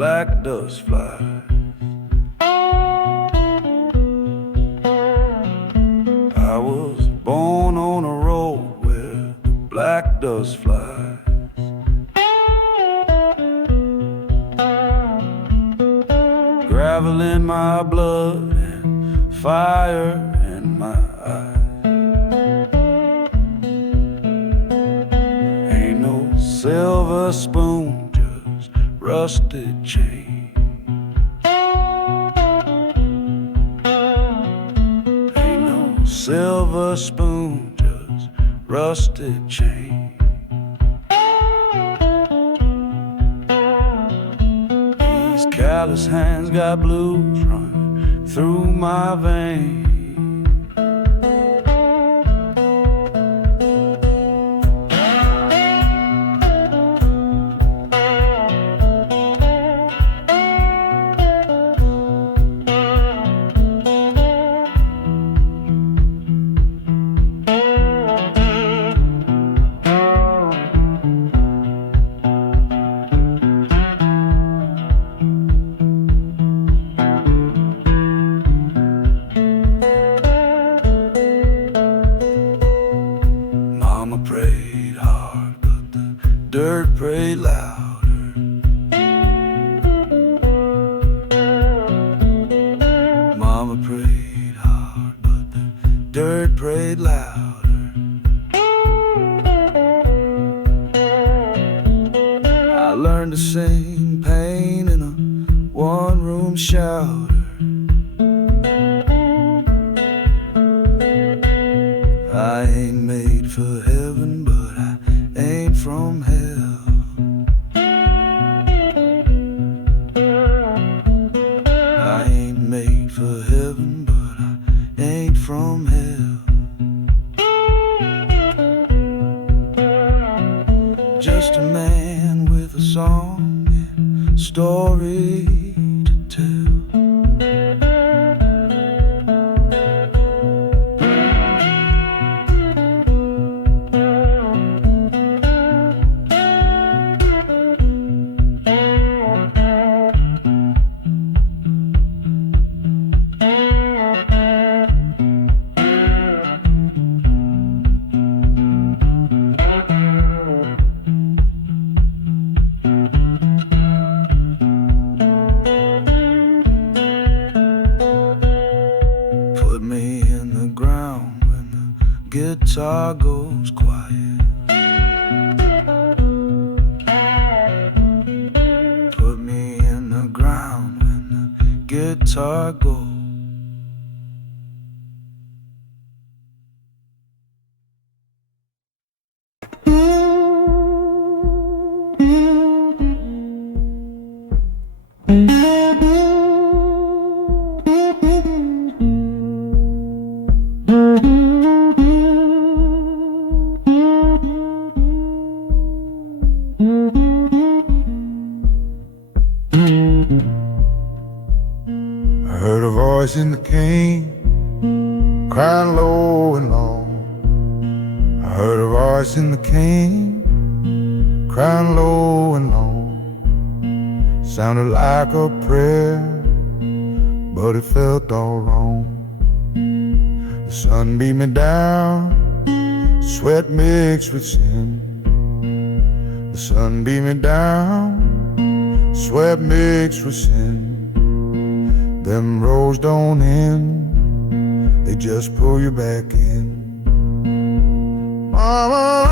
black dust flies. I was born on a road where the black dust flies. Gravel in my blood and fire in my eyes. Ain't no silver spoon, just rusted chain. Ain't no silver spoon, just rusted chain. These callous hands got blues running through my veins. Mama prayed hard, but the dirt prayed louder. Mama prayed hard, but the dirt prayed louder. I learned to sing pain in a one-room shouter. I ain't made for heaven, but I ain't from hell. I ain't made for heaven, but I ain't from hell. Just a man with a song and story to tell. Put me in the ground when the guitar goes quiet. Put me in the ground when the guitar goes. I heard a voice in the cane, crying low and long. I heard a voice in the cane, crying low and long. Sounded like a prayer, but it felt all wrong. The sun beat me down, sweat mixed with sin. The sun beat me down, sweat mixed with sin. Them roads don't end, they just pull you back in. Mama,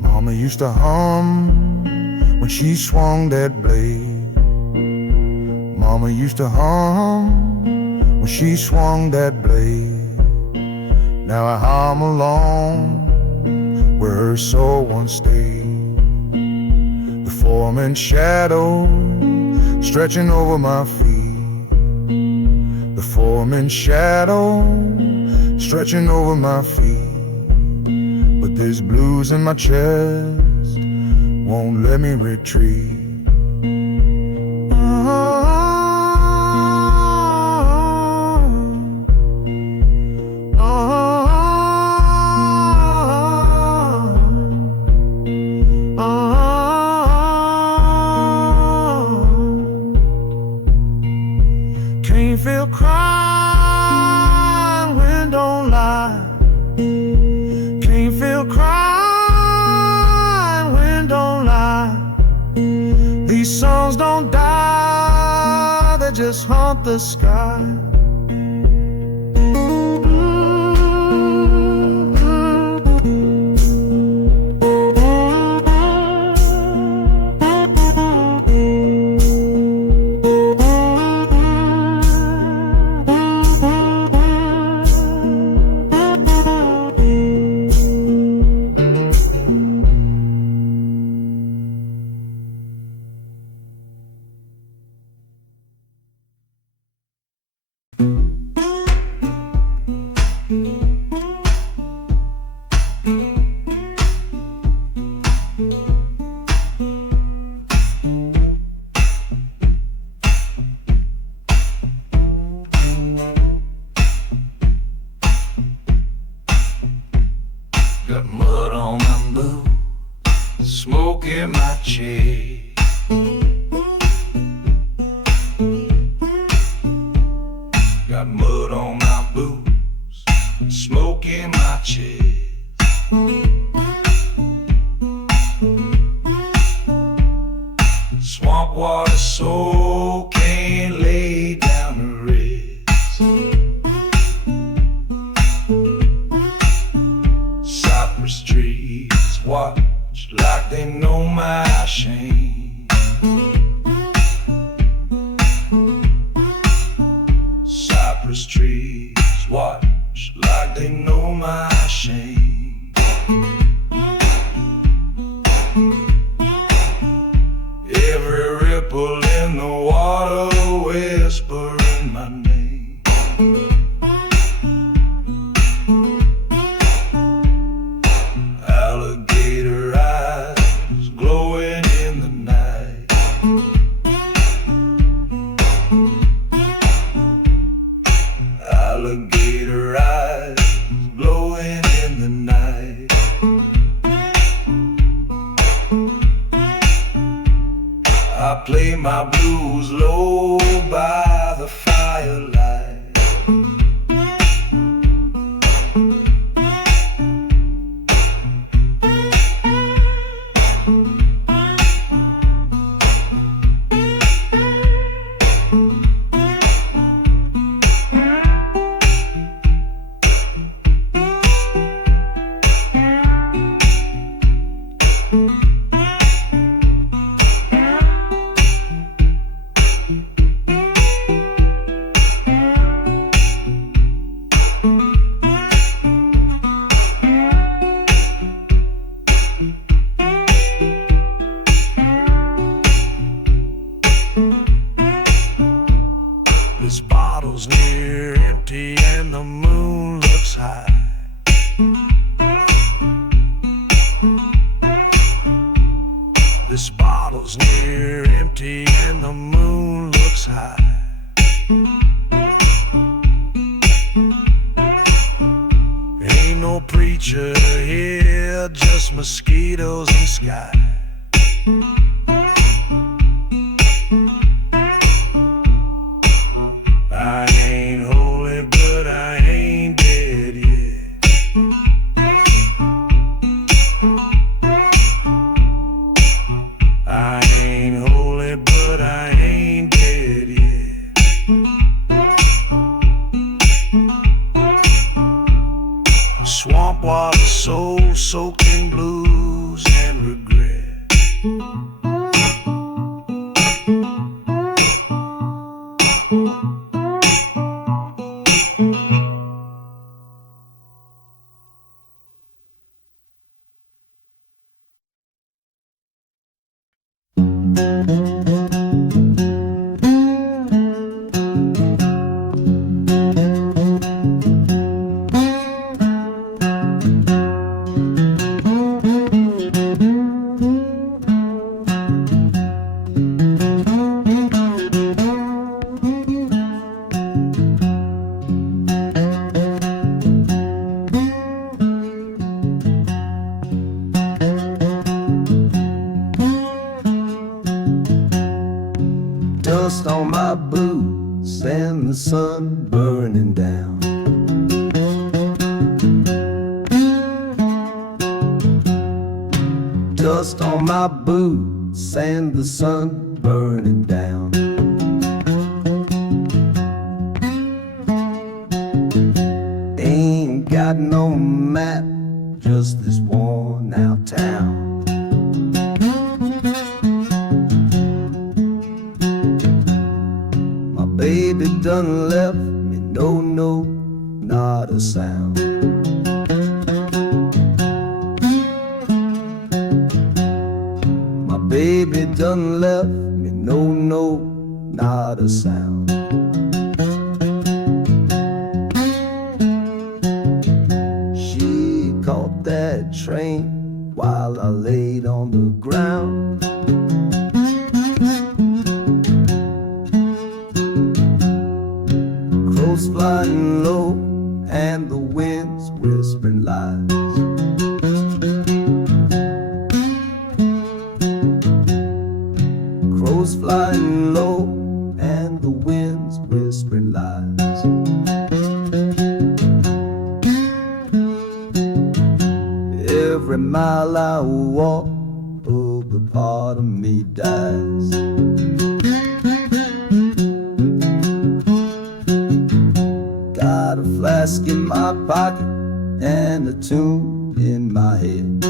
Mama used to hum when she swung that blade. Mama used to hum when she swung that blade. Now I hum along where her soul once stayed. The form and shadow stretching over my feet. The form and shadow stretching over my feet. But this blues in my chest won't let me retreat. just haunt the sky. Got mud on my boots, smoke in my chair. Got mud on my boots, smoke in my chair. Swamp water soul can't lay down to rest. Cypress trees watch like they know my shame. Cypress trees watch like they know my shame. Every ripple in the water whispering my name. Alligator eyes glowing in the night. Alligator eyes glowing in the night. I play my blues low by the firelight. This bottle's near empty and the moon looks high. This bottle's near empty and the moon looks high. Ain't no preacher here, just mosquitoes and sky. I ain't holy, but I ain't dead yet. I ain't holy, but I ain't dead yet. Swamp water, soul soaking blues and regret. Dust on my boots and the sun burning down. Dust on my boots and the sun burning down. got no map, just this worn out town. My baby done left me, no note, not a sound. My baby done left me, no note, not a sound. She caught that train while I laid on the ground. Crows flying low and the wind's whispering lies. Crows flying low and the wind's whispering lies. Every mile I walk, oh, the part of me dies. Got a flask in my pocket and a tune in my head.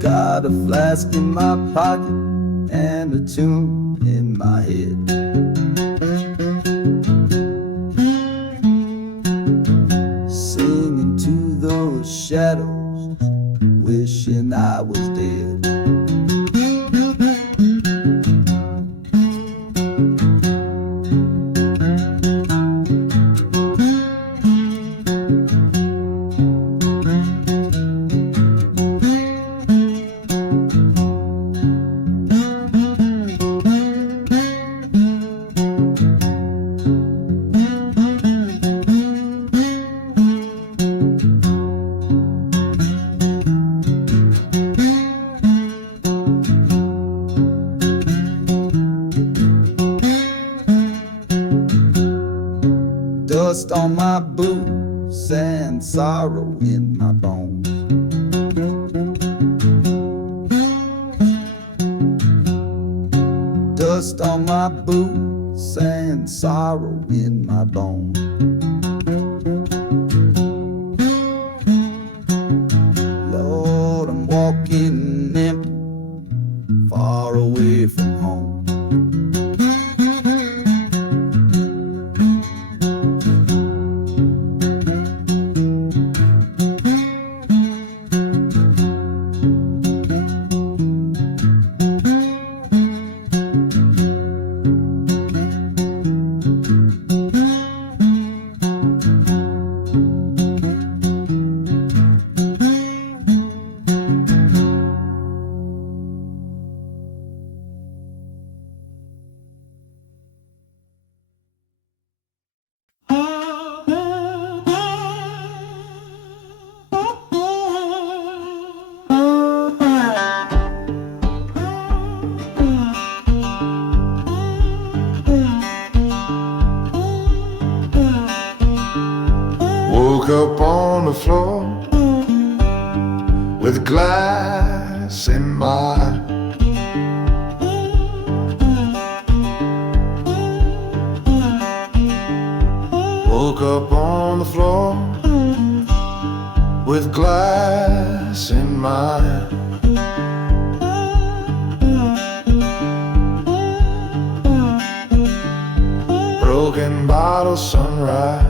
Got a flask in my pocket and a tune in my head. Singing to those shadows, wishing I was dead. Dust on my boots and sorrow in my bones. Dust on my boots and sorrow in my bones. Lord, I'm walking empty, far away from home. Woke up on the floor with glass in my eye. Woke up on the floor with glass in my eye. Broken bottle sunrise,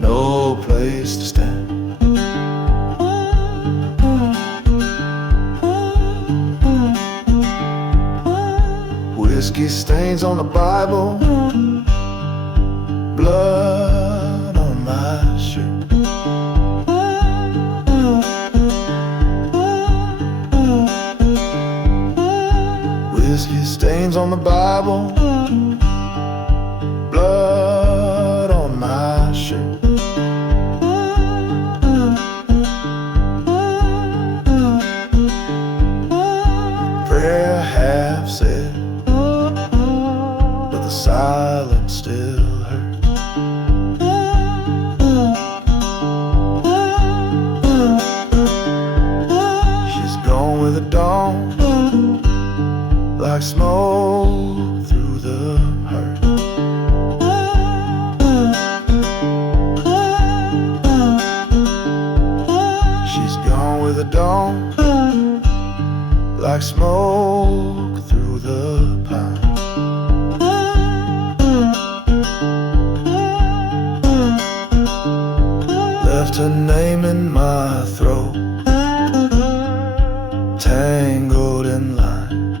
no place to stand. Whiskey stains on the Bible, blood on my shirt. Whiskey stains on the Bible, blood on my shirt. Prayer half said, but the silence still hurts. She's gone with the dawn, like smoke through the dawn, like smoke through the pine. Left her name in my throat, tangled in line.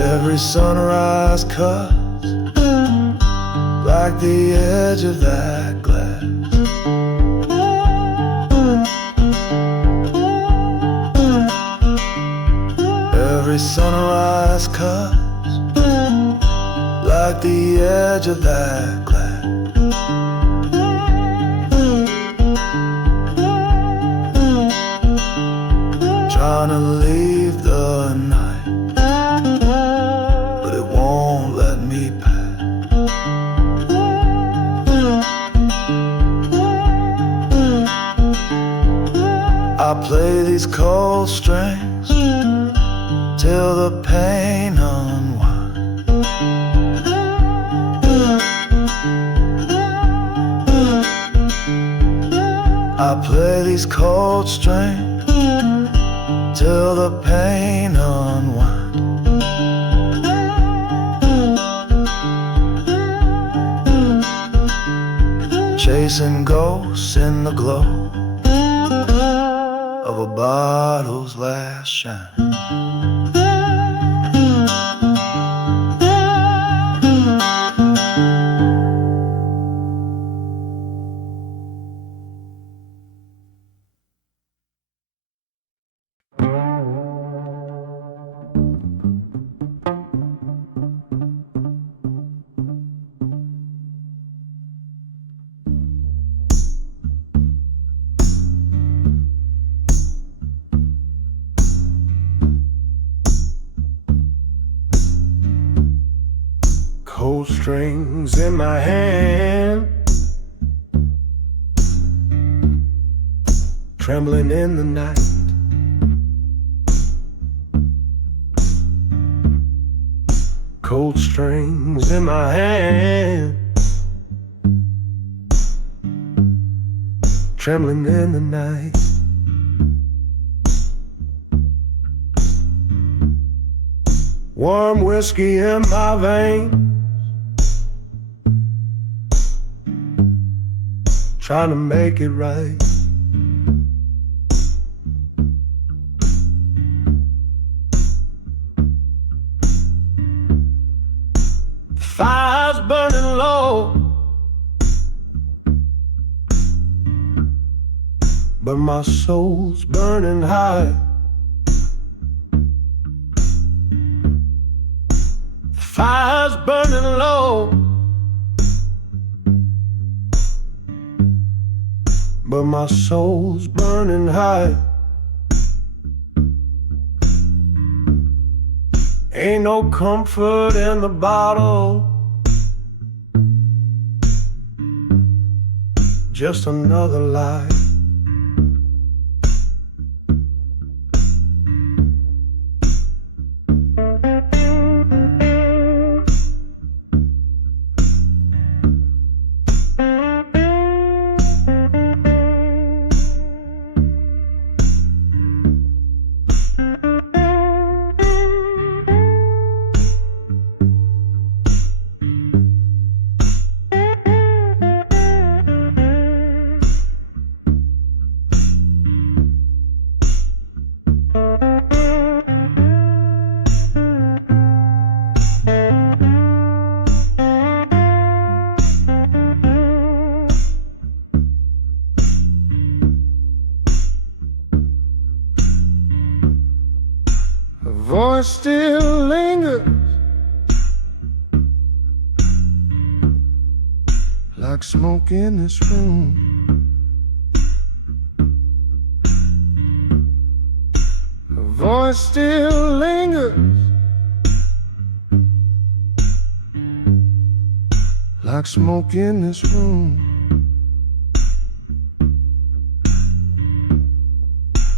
Every sunrise cuts like the edge of that glass. Every sunrise cuts like the edge of that glass. Trying to leave the night, but it won't let me pass. I play these cold strings till the pain unwinds. I play these cold strings till the pain unwinds. Chasing ghosts in the glow of a bottle's last shine. Cold strings in my hand, trembling in the night. Cold strings in my hand, trembling in the night. Warm whiskey in my veins, trying to make it right. Fire's burning low, but my soul's burning high. Fire's burning low, but my soul's burning high. Ain't no comfort in the bottle, just another lie. The voice still lingers like smoke in this room. The voice still lingers like smoke in this room.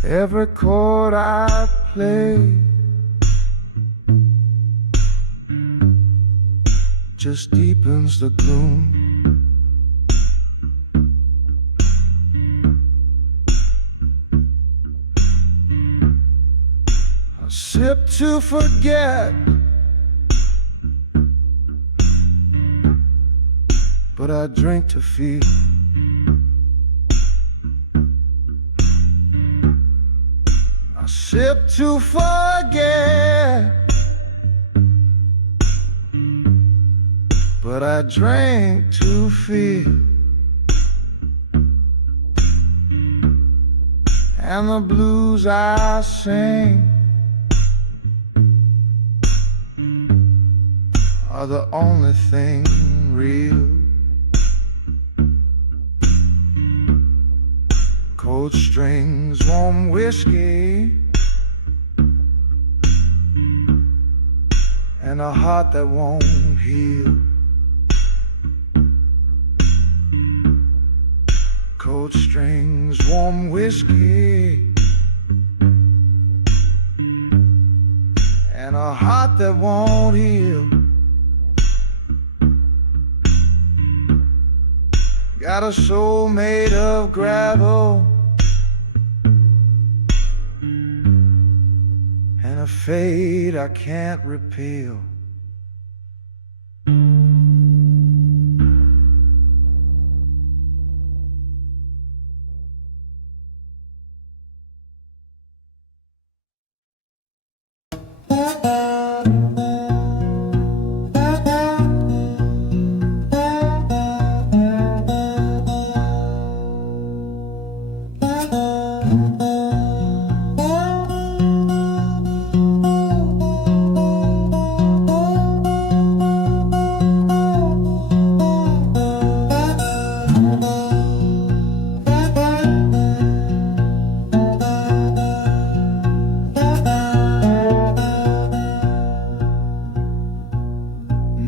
Every chord I play just deepens the gloom. sip to forget, but I drink to feel. I sip to forget, but I drink to feel. And the blues I sing are the only thing real. Cold strings, warm whiskey, and a heart that won't heal. Cold strings, warm whiskey, and a heart that won't heal. Got a soul made of gravel and a fate I can't repeal.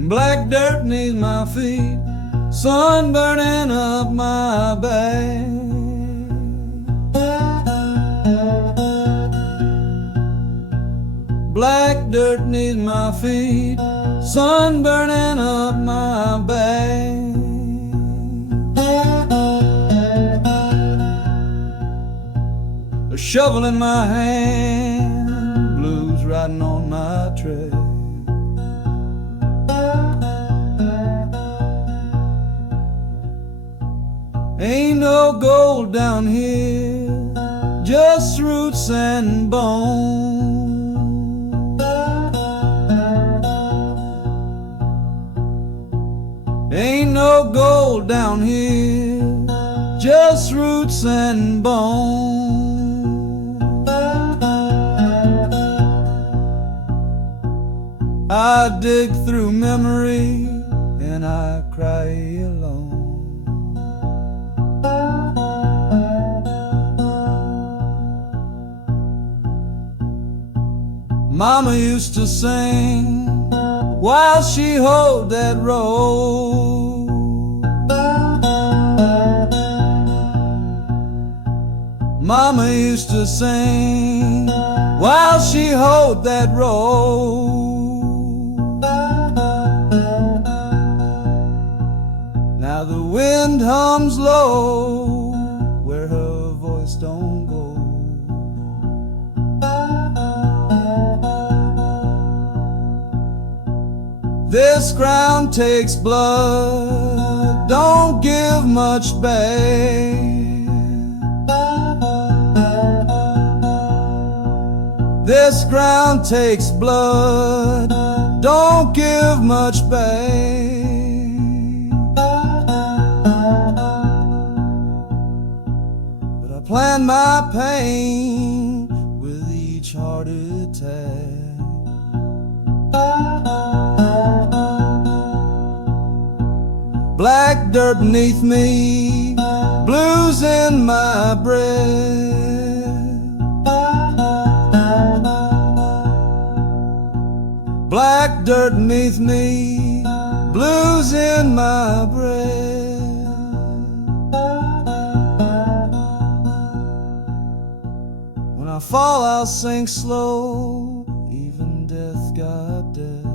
Black dirt neath my feet, sun burning up my back. Black dirt neath my feet, sun burning up my back. A shovel in my hand, blues riding on my trail. Ain't no gold down here, just roots and bone. Ain't no gold down here, just roots and bone. I dig through memory and I cry alone. Mama used to sing while she hoed that row. Mama used to sing while she hoed that row. Now the wind hums low where her voice don't go. This ground takes blood, don't give much back. This ground takes blood, don't give much back. But I plan my pain with each heart attack. Black dirt beneath me, blues in my breath. Black dirt beneath me, blues in my breath. When I fall, I'll sink slow, even death got death.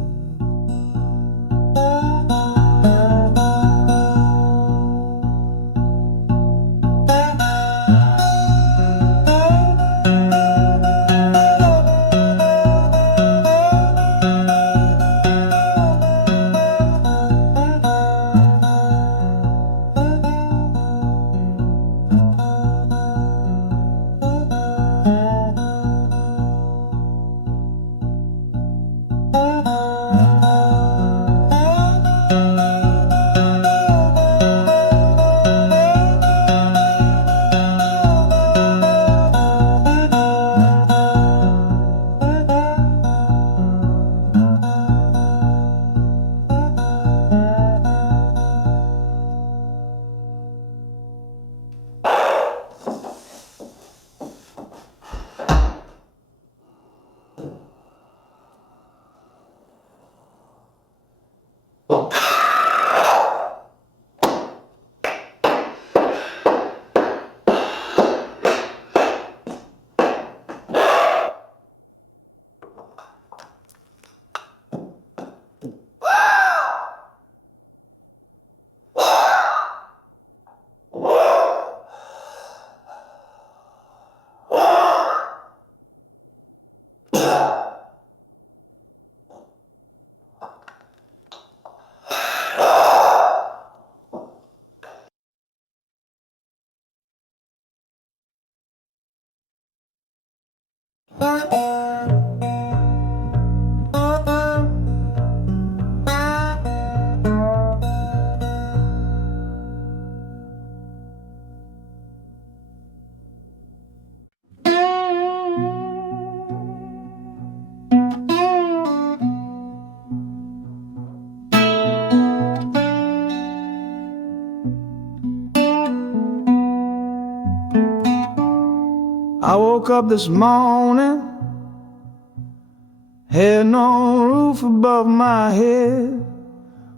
I woke up this morning, had no roof above my head.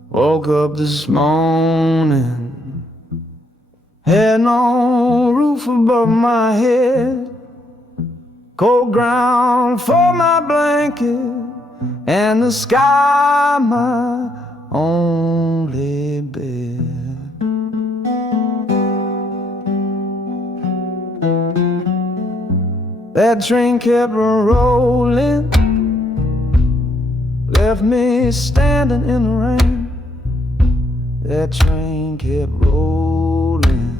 Woke up this morning, had no roof above my head. Cold ground for my blanket, and the sky my only bed. That train kept rolling, left me standing in the rain. That train kept rolling,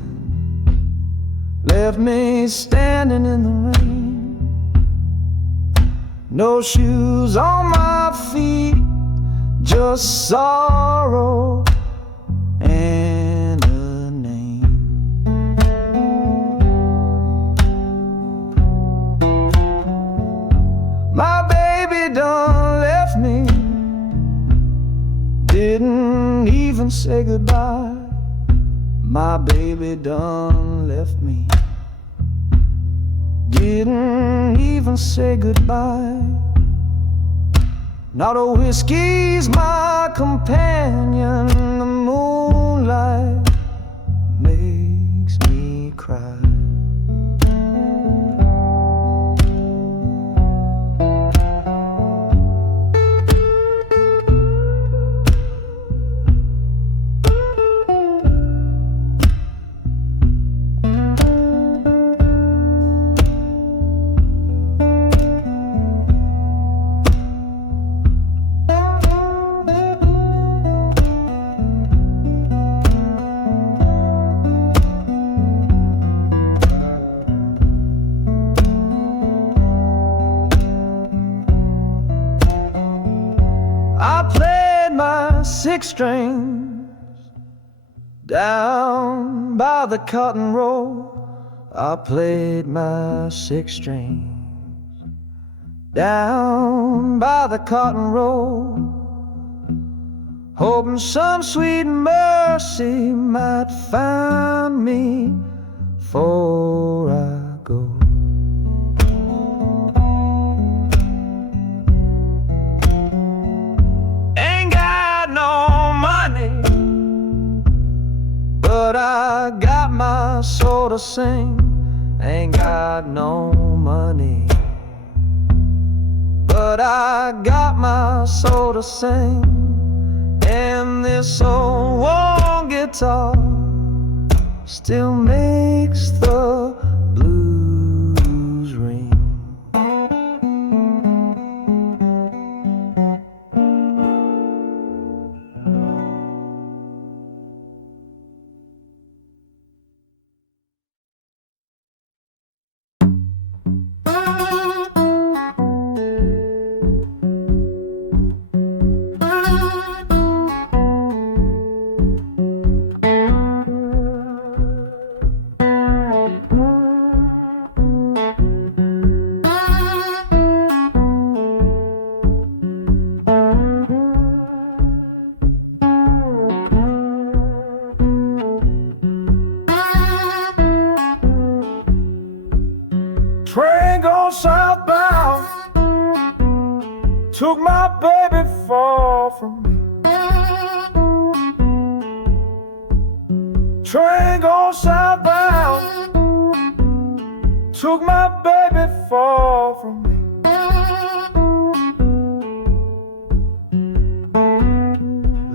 left me standing in the rain. No shoes on my feet, just sorrow and a name. My baby done left me, didn't even say goodbye. My baby done left me, didn't even say goodbye. Now the whiskey's my companion, the moonlight makes me cry. I played my 6 strings down by the cotton row. I played my 6 strings down by the cotton row, hoping some sweet mercy might find me before I go. But I got my soul to sing. Ain't got no money, but I got my soul to sing. And this old worn guitar still makes the blues ring. Train gone southbound, took my baby far from me. Train gone southbound, took my baby far from me.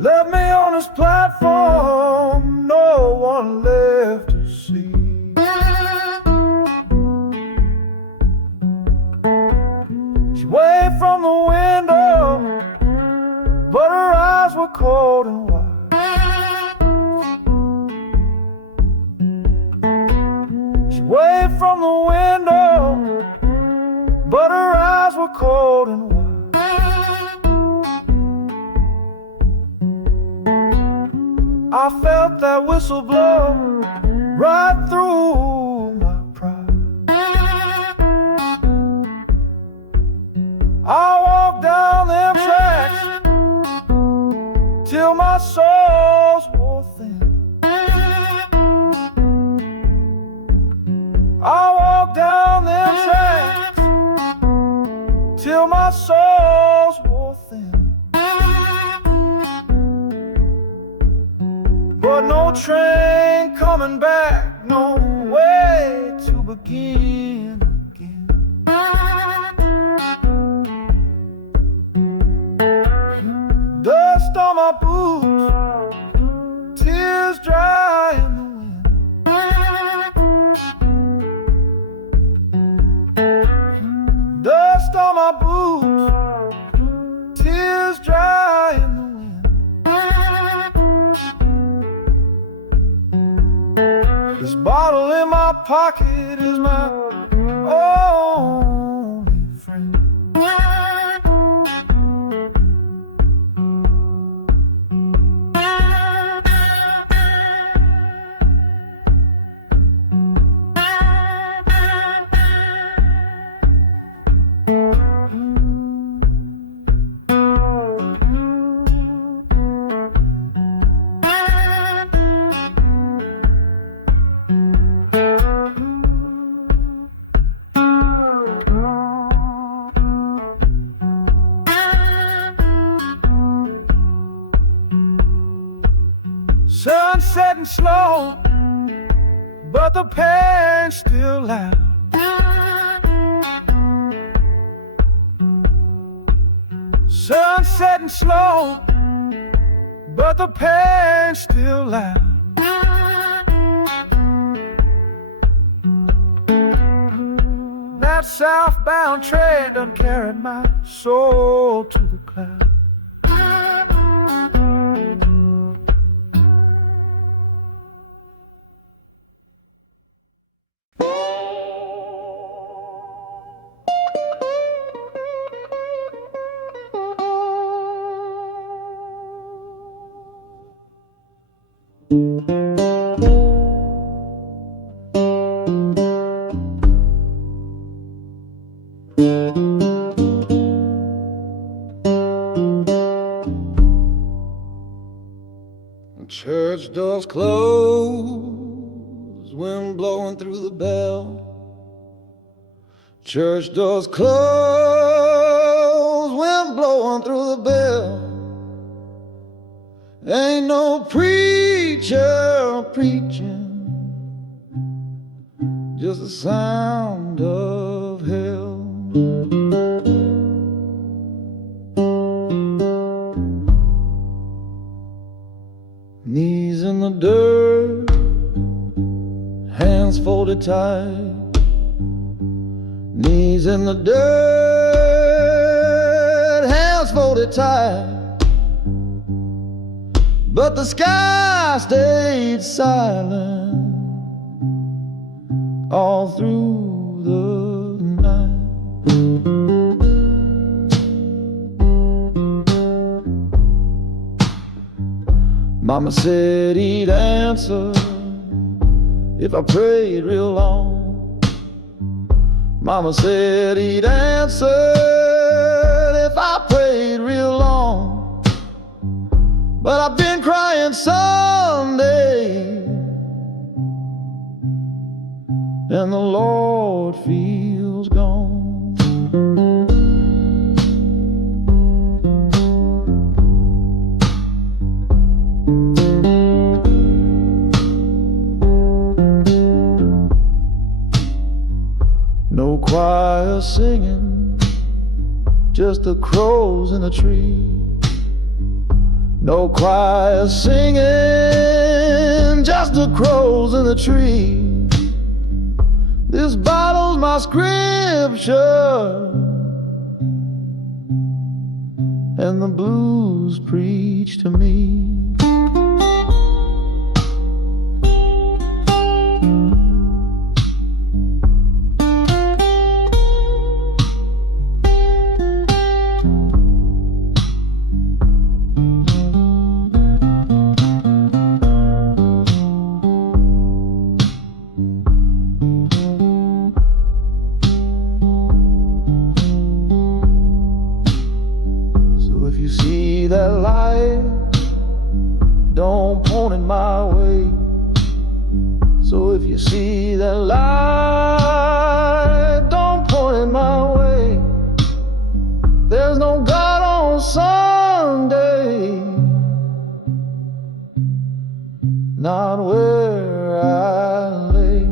Left me on this platform, no one left to see. She waved from the window, but her eyes were cold and wide. She waved from the window, but her cold and wild. I felt that whistle blow right through my pride. I walked down them tracks till my soul's wore thin. I walked down them tracks till my soul's wore thin. But no train coming back, no way to begin again. Dust on my boots, tears dry in the wind. Dust on my boots, tears dry in the wind. This bottle in my pocket is my only friend. Sun setting slow, but the pain's still loud. Sun setting slow, but the pain's still loud. That southbound train done carried my soul to the clouds. Church doors close, wind blowing through the bell. Church doors close, wind blowing through the bell. Ain't no preacher preaching, just the sound of hell. Knees in the dirt, hands folded tight. Knees in the dirt, hands folded tight. But the sky stayed silent all through the night. Mama said he'd answer if I prayed real long. Mama said he'd answer if I prayed real long. But I've been crying Sunday, and the Lord feels gone. No choir singing, just the crows in the tree. No choir singing, just the crows in the tree. This bottle's my scripture, and the blues preach to me. don't point it my way. So if you see that light, don't point it my way. There's no God on Sunday, not where I lay.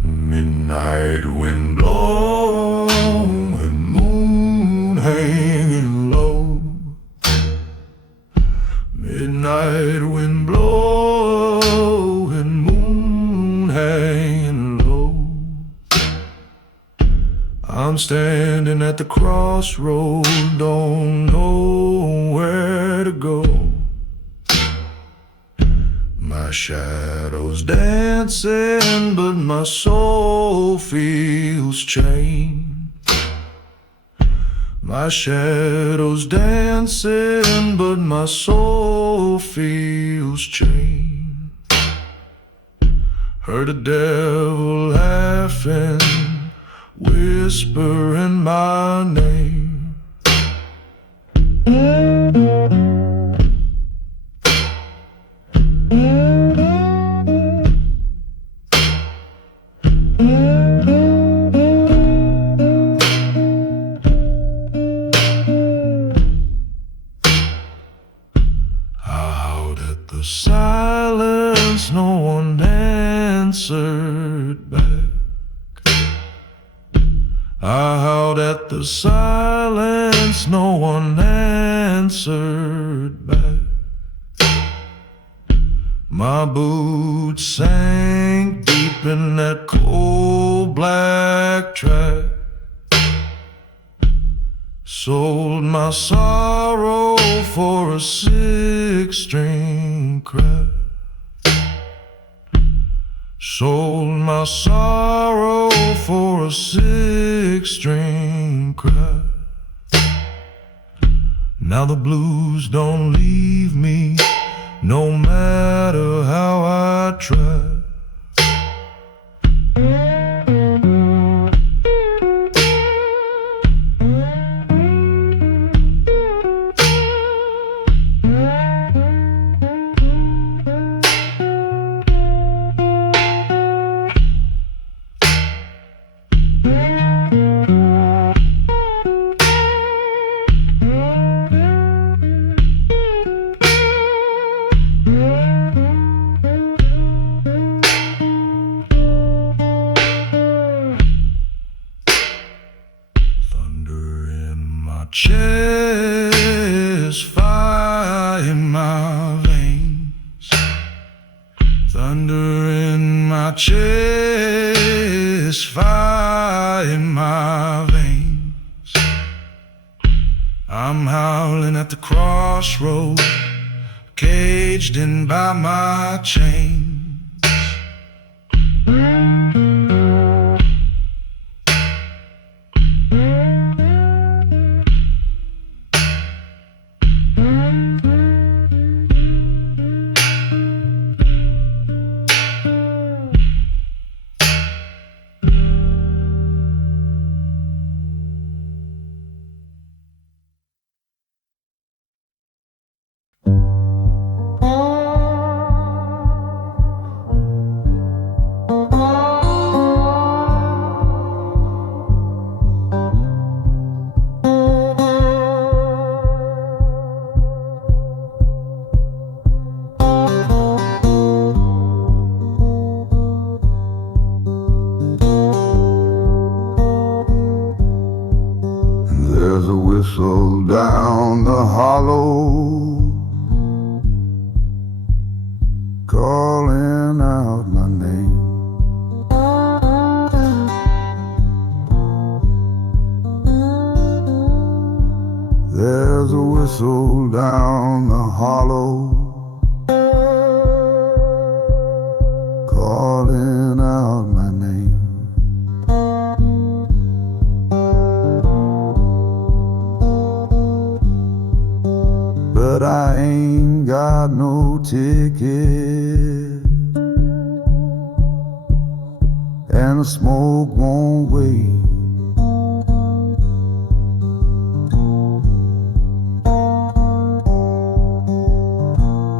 Midnight wind blowing, moon hanging low. Midnight wind blowing, moon hanging low. I'm standing at the crossroad, don't know where to go. My shadow's dancing, but my soul feels chained. My shadow's dancing, but my soul feels chained. Heard the devil laughing, whispering my name. The silence, no one answered back. I howled at the silence, no one answered back. My boots sank deep in that cold black track. Sold my sorrow for a six-string crack. Sold my sorrow for a six-string crack. Now the blues don't leave me, no matter how I try. Chest, fire in my veins. Thunder in my chest, fire in my veins. I'm howling at the crossroad, caged in by my chains. There's a whistle down the hollow, calling out my name. There's a whistle whistle down the hollow, calling out my name. But I ain't got no ticket, and the smoke won't wait.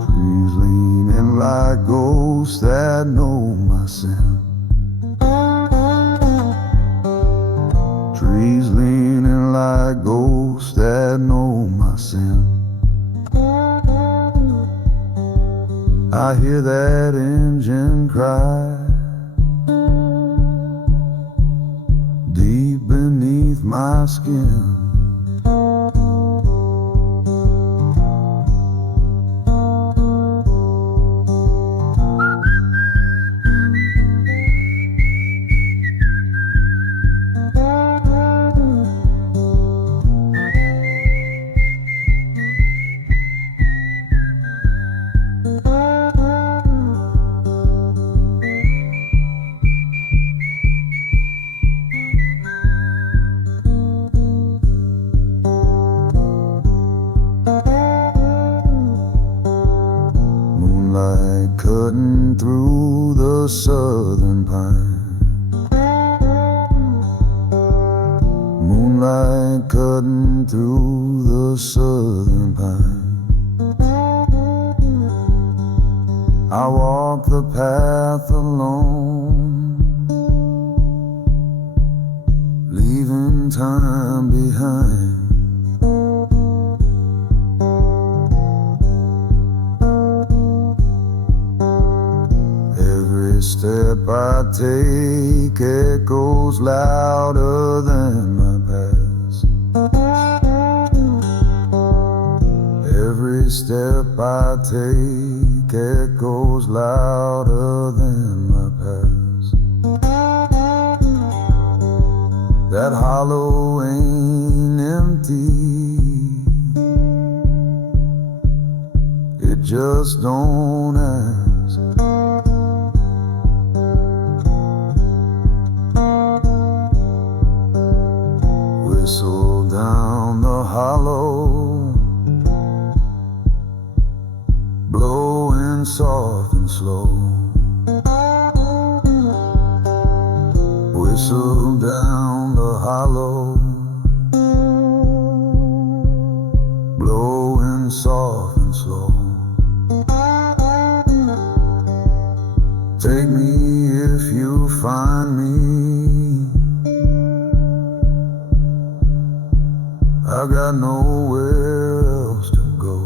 Trees leaning like ghosts that know my sin. Trees leaning like ghosts that know my sin. I hear that engine cry deep beneath my skin. Moonlight cutting through the southern pine. Moonlight cutting through the southern pine. I walk the path alone, leaving time behind. Every step I take echoes louder than my past. Every step I take echoes louder than my past. That hollow ain't empty, it just don't ask. Whistle down the hollow, blowing soft and slow. Whistle down the hollow, blowing soft and slow. Take me if you find me, I got nowhere else to go.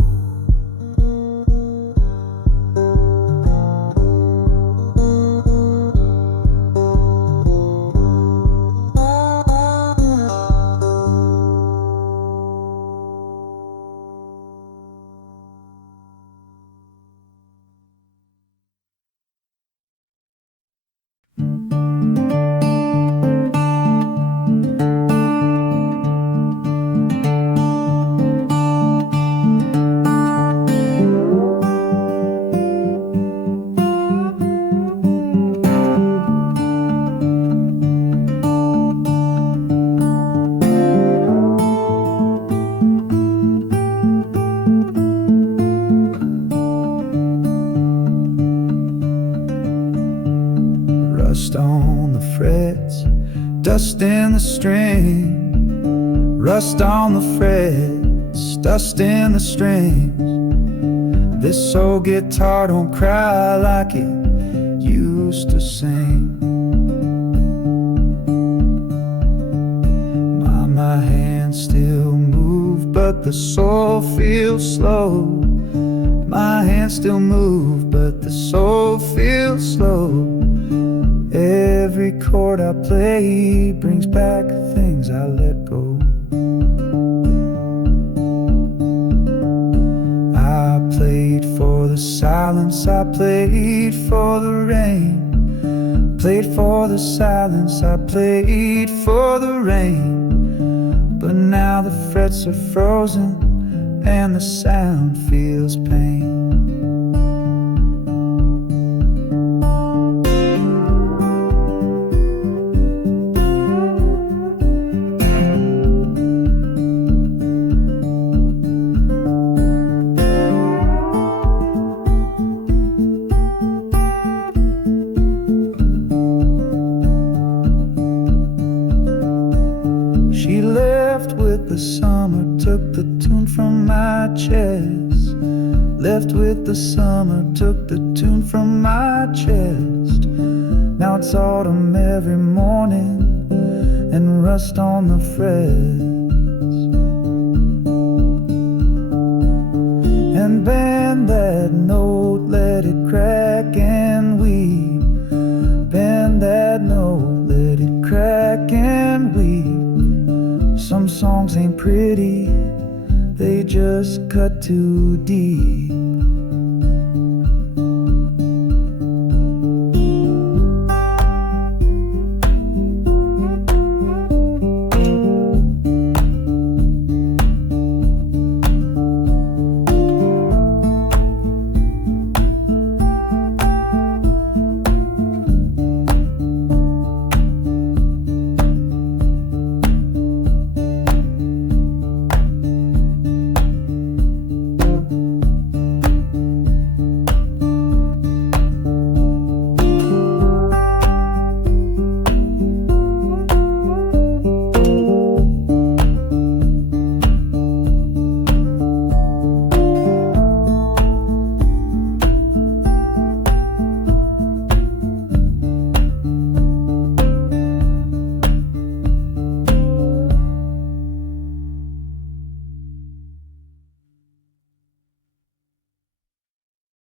Rust on the frets, dust in the string. Rust on the frets, dust in the strings. This old guitar don't cry like it used to sing. My hands still move, but the soul feels slow. My hands still move, but the soul feels slow. Every chord I play brings back things I let go. I played for the silence, I played for the rain. Played for the silence, I played for the rain. But now the frets are frozen and the sound feels pain. She left with the summer, took the tune from my chest. Left with the summer, took the tune from my chest. Now it's autumn every morning and rust on the frets. And bend that note, let it crack and weep. Bend that note, let it crack and weep. Some songs ain't pretty, they just cut too deep.